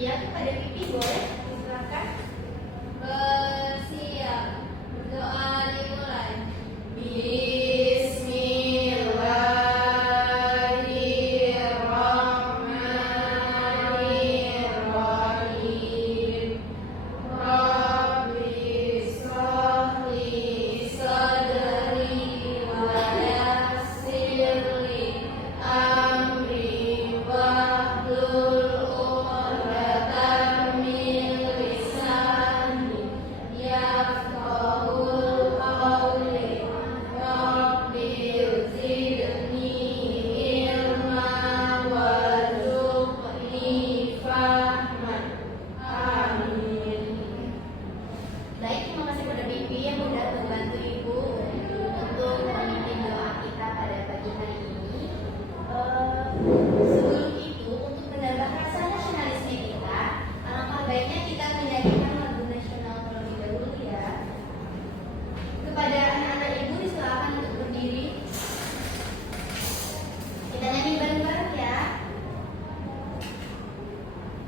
Ya, kepada pipi boleh silakan. Siap. Berdoa dimulai. Bismillahirrahmanirrahim. Rabbi shrahli sadri wa yassirli amri wahlul 'uqdatam min lisani yafqahul qawli. Rabbi zidni ilma warzuqni fahman. Amin. Baik, terima kasih kepada Bibi yang sudah membantu Ibu untuk memimpin doa kita pada pagi hari ini. Sebelum itu, untuk menambah rasa nasionalisme kita, alangkah baiknya kita menyanyikan lagu nasional terlebih dahulu ya. Kepada anak-anak Ibu disilakan untuk berdiri. Kita nyanyi bareng-bareng ya.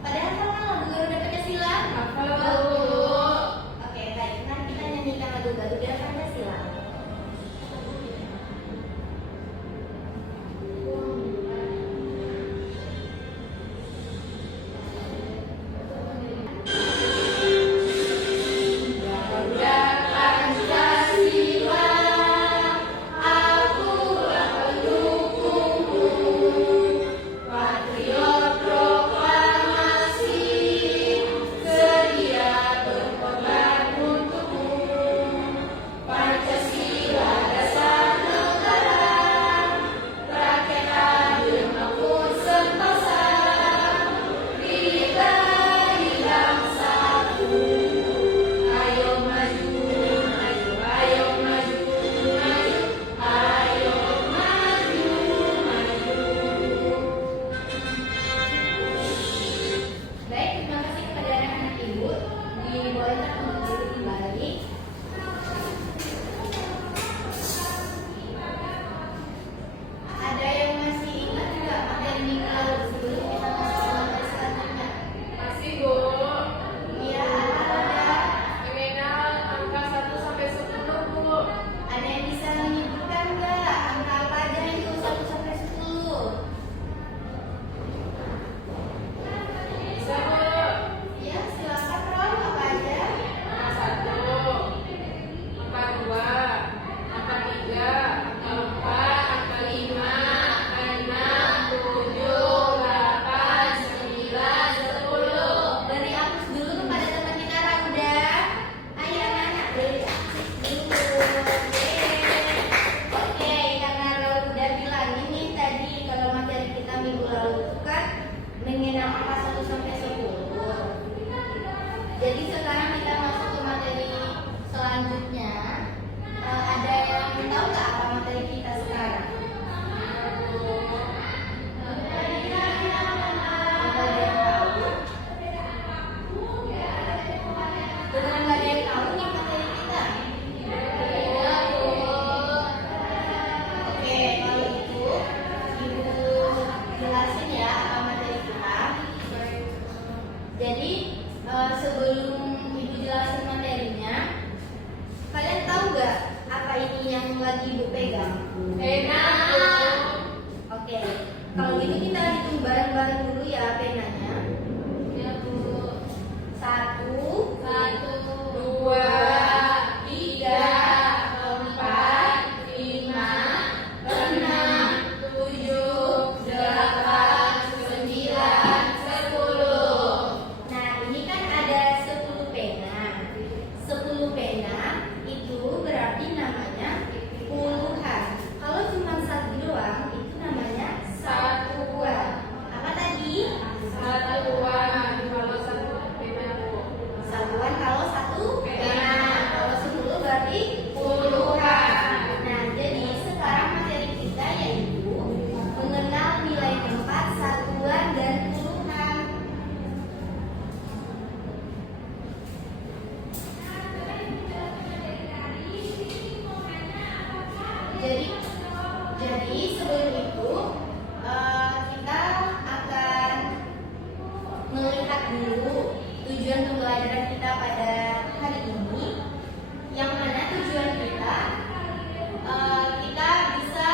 Pada hafalkan lagu Garuda Pancasila? Hafal Bu. Oke, baik. Nanti kita nyanyikan lagu Garuda Pancasila. Garuda Pancasila, akulah pendukungmu. Patriot proklamasi, sedia berkorban untukmu. Pancasila dasar negara, rakyat adil maupun sempurna. Kita hilang satu. Ayo maju, maju, ayo maju, maju, ayo maju, maju. Baik, terima kasih kepada anak-anak Ibu. Dibolehkan untuk duduk kembali. Ada yang masih ingat nggak materi minggu lalu sebelum kita masuk ke materi selanjutnya? Masih Bu, Iya, ada. mengenal angka 1 sampai 10 Bu. Ada yang bisa menyebutkan nggak angka apa aja itu 1 sampai 10? Bisa Bu. Ya, silakan Rom, apa aja? Angka 1, angka 2, angka 3, angka 4, angka 5, angka 6, 7, 8, 9, 10. Dari Apus dulu kepada teman kita Rauda. Ayo anak-anak dari Apus dulu. Oke, karena Rauda bilang ini tadi kalau materi kita minggu lalu itu kan mengenal angka 1 sampai 10. Jadi sekarang kita masuk ke materi selanjutnya. Ada yang tahu nggak apa materi kita sekarang? Ada yang tahu? Benar nggak ada yang tahu nih materi kita? Iya Bu. Oke, kalau itu Ibu jelasin ya apa materi kita. Jadi sebelum Ibu jelasin materinya, kalian tahu nggak apa ini yang lagi Ibu pegang? Enak Bu. Oke, kalau gitu kita hitung bareng-bareng dulu ya penanya. Ya Bu. 1, 2, 3, 4, 5, 6, 7, 8, 9, 10. Nah, ini kan ada 10 pena. 10 pena itu berarti namanya puluhan. Kalau cuma satu doang, dulu tujuan pembelajaran kita pada hari ini, yang mana tujuan kita kita bisa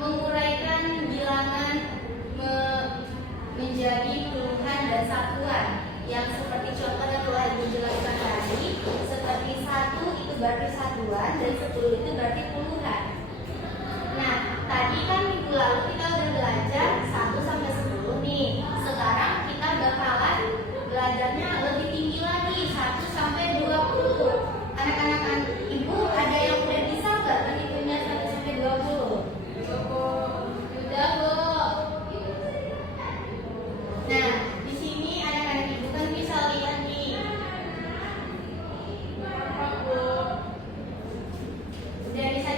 menguraikan bilangan menjadi puluhan dan satuan, yang seperti contoh yang telah dijelaskan tadi, seperti 1 itu berarti satuan dan 10 itu berarti puluhan. Nah, tadi kan minggu lalu kita udah belajar 1 sampai 10 nih. Sekarang kita bakalan belajarnya lebih tinggi lagi, 1 sampai 20. Anak-anak ibu ada yang udah bisa nggak menghitungnya 1 sampai 20? Udah, Bu. Nah, di sini anak-anak ibu kan bisa lihat nih. Udah bisa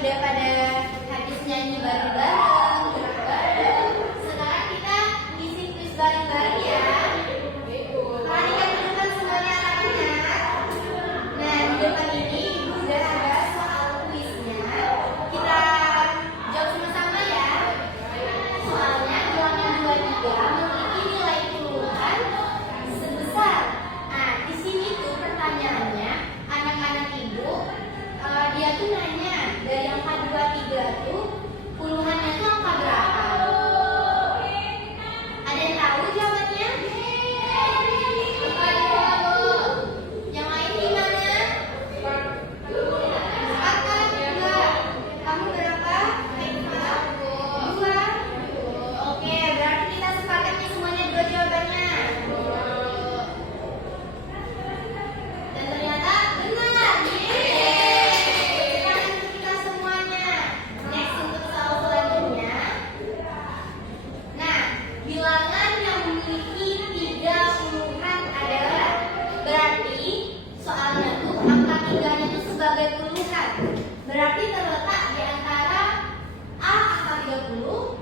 udah pada habis nyanyi bareng-bareng, gerak bareng. Sekarang kita ngisi kuis bareng-bareng ya. Perhatikan dulu kan semuanya anak-anak. Nah, di depan ini Ibu udah ada soal kuisnya. Kita jawab sama-sama ya. Soalnya bilangan 23 memiliki nilai puluhan sebesar. Nah, di sini tuh pertanyaannya, anak-anak Ibu, dia tuh nanya dari angka 23 tuh puluhannya tuh angka berapa? Ada yang tahu jawabannya? Yang lain gimana? Sepakat? Enggak? Kamu berapa? 2? Oke, berarti kita sepakatnya semuanya 2 jawabannya. Dan ternyata benar. Yeay. Tangan untuk kita semuanya. Next untuk soal selanjutnya. Nah, bilangan yang memiliki 3 puluhan adalah, berarti soalnya tuh angka 3-nya tuh sebagai puluhan. Berarti terletak di antara A angka 30,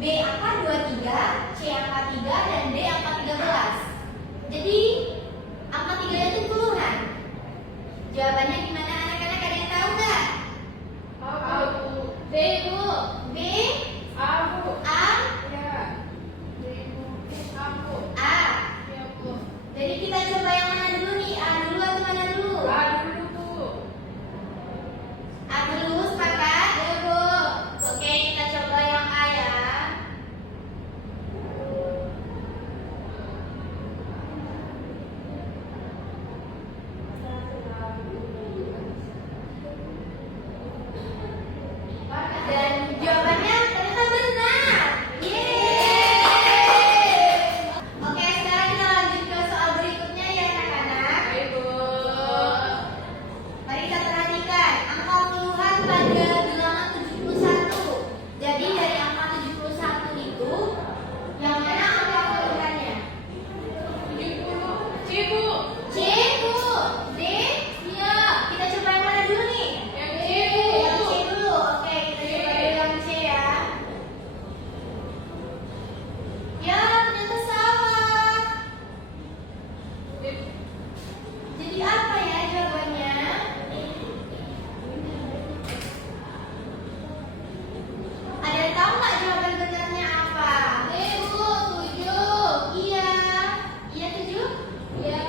B angka 23, C angka 3, dan D angka 13. Jadi angka 3-nya itu puluhan. Jawabannya gimana anak-anak, ada yang tahu nggak? B, Bu. B, A. A. Jadi kita coba yang mana dulu nih? A dulu atau mana dulu? A dulu, sepakat? Ya, Bu. Oke, kita coba yang A ya. Dan jawabannya ternyata benar. Yeay. Oke, sekarang kita lanjut ke soal berikutnya ya anak-anak. Mari kita perhatikan angka puluhan pada bilangan 71. Jadi dari angka 71 itu yang mana angka puluhannya? C, Bu. D? Iya. Kita coba yang mana dulu nih? Yang C dulu. Oke, kita coba dulu yang C ya. Ya, ternyata salah. Jadi apa ya jawabannya? Ada yang tahu nggak jawaban benarnya apa? Bu, 7. Iya. Iya 7? Iya.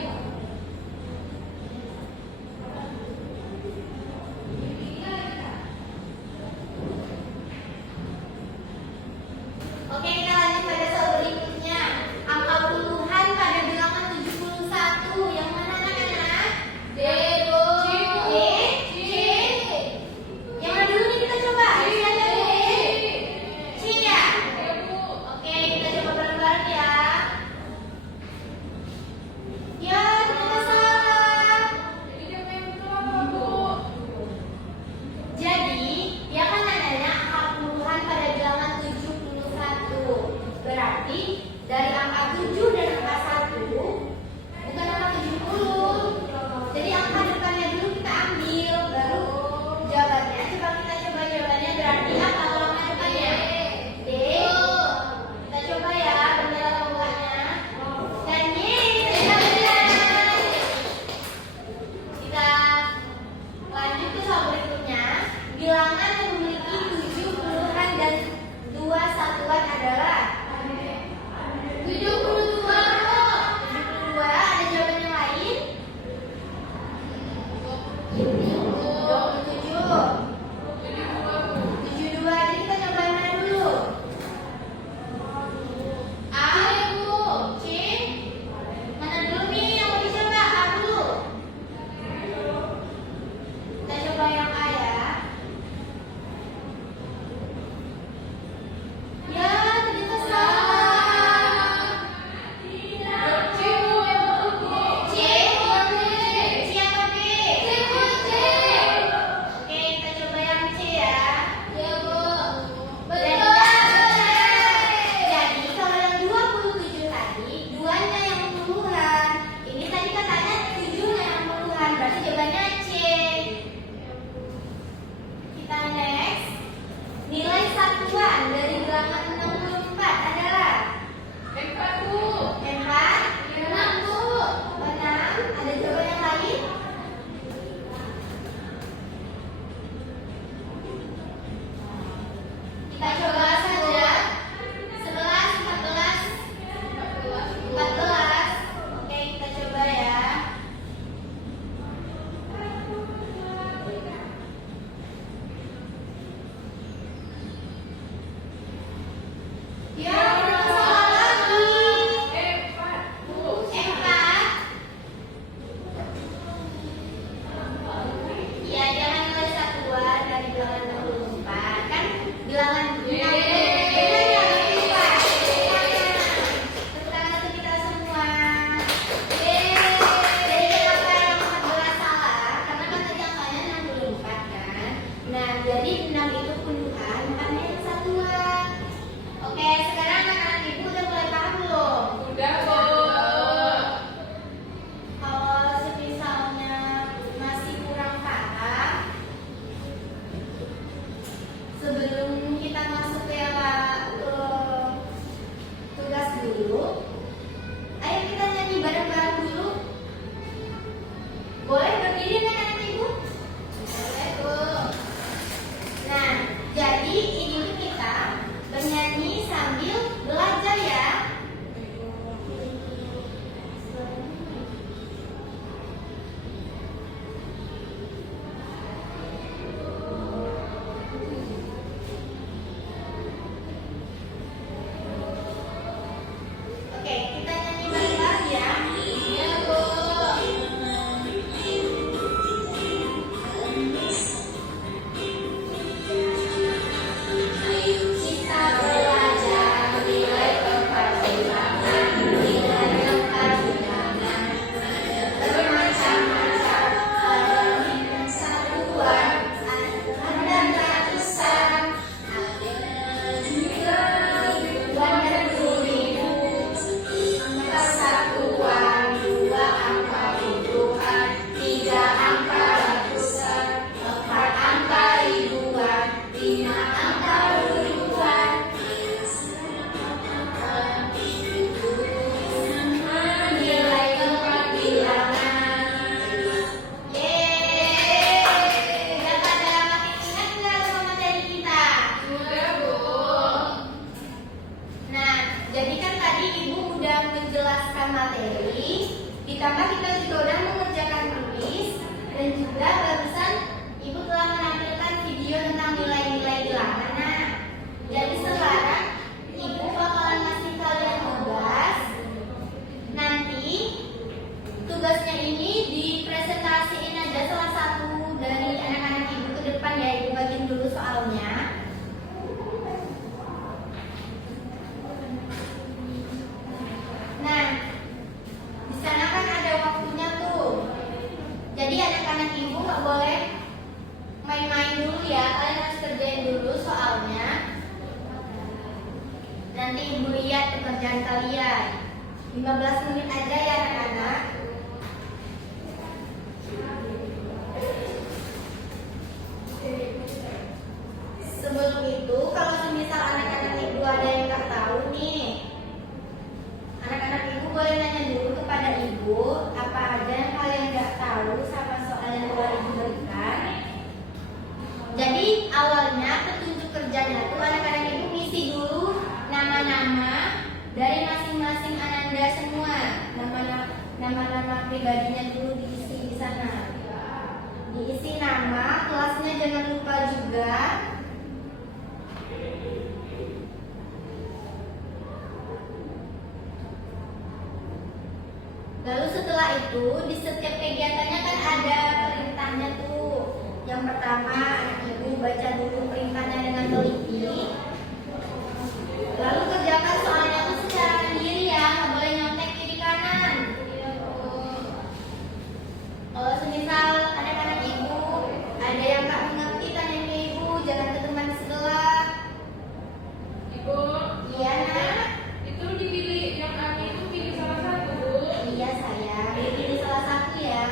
Oke, kita lanjut pada soal berikutnya. Angka puluhan pada bilangan 71. Yang mana anak-anak? D, Bu. D? C. Yang mana dulu nih kita coba? C ya? Oke, kita coba bareng-bareng ya. Ya, ternyata salah. Jadi, dia kan nanya angka puluhan pada bilangan 71. Berarti dari angka 7 dan angka 1 bukan angka 70. Jadi angka depannya dulu kita ambil, baru jawabannya. Coba kita coba jawabannya, berarti apa kalau angka depannya? D. Kita coba ya, benar atau enggaknya. Dan ternyata benar. Kita lanjut ke soal berikutnya. Bilangan yang memiliki 7 puluhan dan 2 satuan adalah 72. Ada jawaban yang lain? 27. 72. Jadi kita coba yang mana dulu? A, Bu. C? Mana dulu nih yang mau dicoba? A dulu. Kita coba yang A ya. Ya, ternyata jadi 6 itu puluhan, makanya yang satuan. Oke, sekarang anak-anak ibu udah mulai paham belum? Udah, Bu. Kalau misalnya masih kurang paham, sebelum kita masuk ke tugas dulu, ayo kita nyanyi bareng-bareng dulu. Boleh berdiri kan anak ibu? Boleh, Bu. Nah, jadi ini kita bernyanyi sambil belajar ya. Oke, kita nyanyi bareng-bareng ya. Iya, Bu. Kita belajar nilai kepertimbangan, nilai kepertimbangan, bermacam-macam elemen kesatuan, ada ratusan, ada juga ribuan dan ribu. Angka satuan, 2 angka puluhan, 3 angka ratusan, 4 angka ribuan, 5 angka ribuan. Nilai kepertimbangan. Yeay, udah pada makin ingat nggak sama materi kita? Udah, Bu. Nah, jadi kan tadi ibu udah menjelaskan materi, ditambah kita juga udah mengerjakan tulis, dan juga barusan ibu telah menampilkan video tentang nilai-nilai bilangan. Nah, jadi sekarang ibu bakalan ngasih kalian tugas. Nanti tugasnya ini dipresentasiin aja salah satu dari anak-anak ibu ke depan ya. Ibu bagiin dulu soalnya. Nah, di sana kan ada waktunya tuh. Jadi anak-anak ibu nggak boleh main-main dulu ya. Kalian harus kerjain dulu soalnya. Nanti ibu lihat pekerjaan kalian. 15 menit aja ya anak-anak. Sebelum itu, kalau misal anak-anak ibu ada yang nggak tahu nih, anak-anak ibu boleh nanya dulu kepada ibu apa aja yang kalian nggak tahu sama soal yang telah ibu berikan. Jadi awalnya petunjuk kerjanya tuh anak-anak ibu ngisi dulu nama-nama dari masing-masing ananda semua. Nama-nama pribadinya dulu diisi di sana. Diisi nama, kelasnya jangan lupa juga. Lalu setelah itu di setiap kegiatannya kan ada perintahnya tuh. Yang pertama anak ibu baca dulu perintahnya dengan teliti. Lalu kerjakan soalnya tuh secara sendiri ya, nggak boleh nyontek kiri kanan. Kalau semisal anak-anak ibu ada yang nggak mengerti tanya ke ibu, jangan ke teman sebelah. Ibu, Iya nak. itu dipilih yang kami itu pilih salah satu, Bu. Iya sayang, dipilih salah satu ya.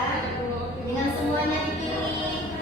Dengan semuanya dipilih.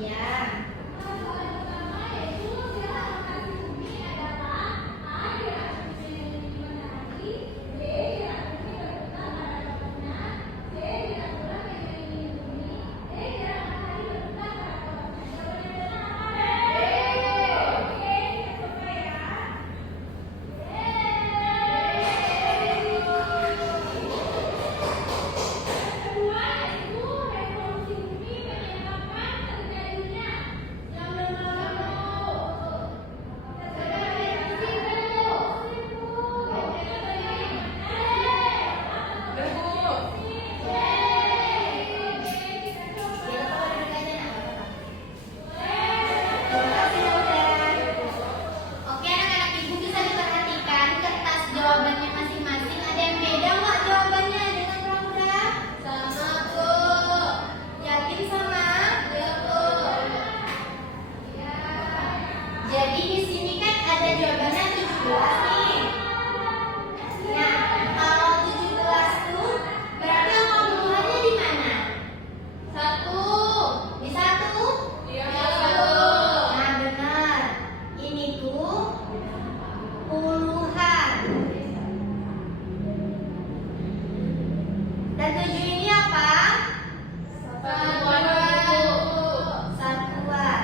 Iya. Oke anak-anak, ibu bisa diperhatikan kertas jawabannya masing-masing. Ada yang beda nggak jawabannya dengan Pramuda? Sama Bu. Yakin sama? Ya Bu. Jadi di sini kan ada jawabannya 17 nih. Nah, kalau 17 tuh berarti angka puluhannya di mana? 1. Di 1? Iya. Nah, benar. Ini tuh puluhan. Dan 7 ini apa? Satuan, Bu. Satuan.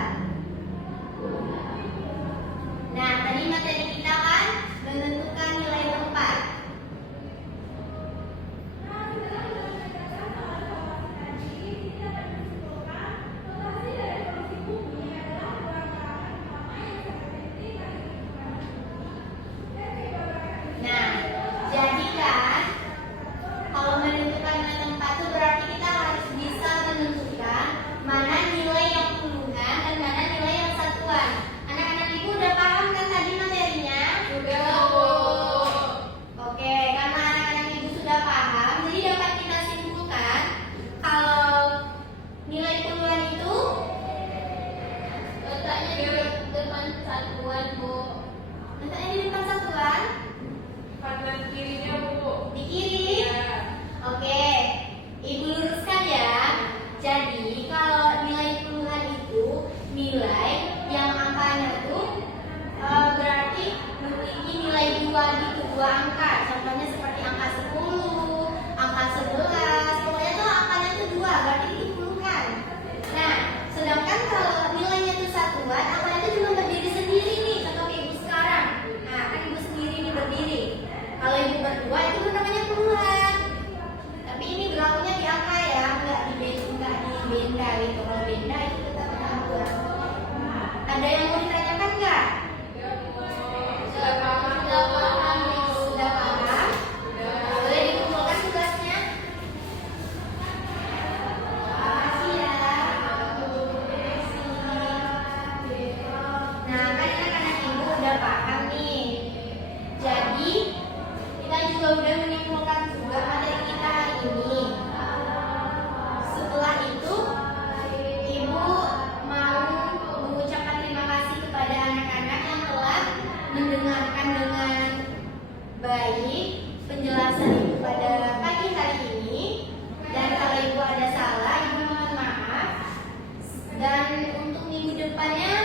Nah, tadi materi kita kan menentukan nilai tempat. Nah, jadi kan kalau menentukan nilai tempat itu berarti kita harus bisa menentukan mana nilai yang puluhan dan mana nilai yang satuan. Anak-anak ibu udah paham kan tadi materinya? Sudah, Bu. Oke, karena anak-anak ibu sudah paham, jadi dapat kita simpulkan kalau nilai puluhan itu letaknya di depan satuan, Bu. Letaknya di depan satuan? Kanan kirinya, Bu. Di kiri? Iya. Oke, ibu luruskan ya. Jadi kalau nilai puluhan itu nilai yang angkanya tuh berarti memiliki nilai 2 gitu, 2 angka. Contohnya seperti angka 10, angka 11. Pokoknya tuh angkanya tuh 2, berarti itu puluhan. Nah, sedangkan kalau nilainya tuh satuan, angkanya tuh cuma berdiri sendiri nih. Contoh kayak ibu sekarang. Nah, kan ibu sendiri nih berdiri. Kalau ibu berdua itu namanya puluhan. Tapi ini berlakunya di angka ya, nggak di benda gitu. Kalau benda itu tetap angka. Ada yang mau ditanyakan nggak? Sudah paham, Sudah Bu. paham? Sudah paham? Sudah. Boleh dikumpulkan tugasnya? Makasih ya. Nah, kan anak-anak ibu udah paham nih. Jadi kita juga udah menyimpulkan juga materi kita hari ini. Setelah itu, ibu mau mengucapkan terima kasih kepada anak-anak yang telah mendengarkan dengan baik penjelasan ibu pada pagi hari ini. Dan kalau ibu ada salah, ibu mohon maaf. Dan untuk minggu depannya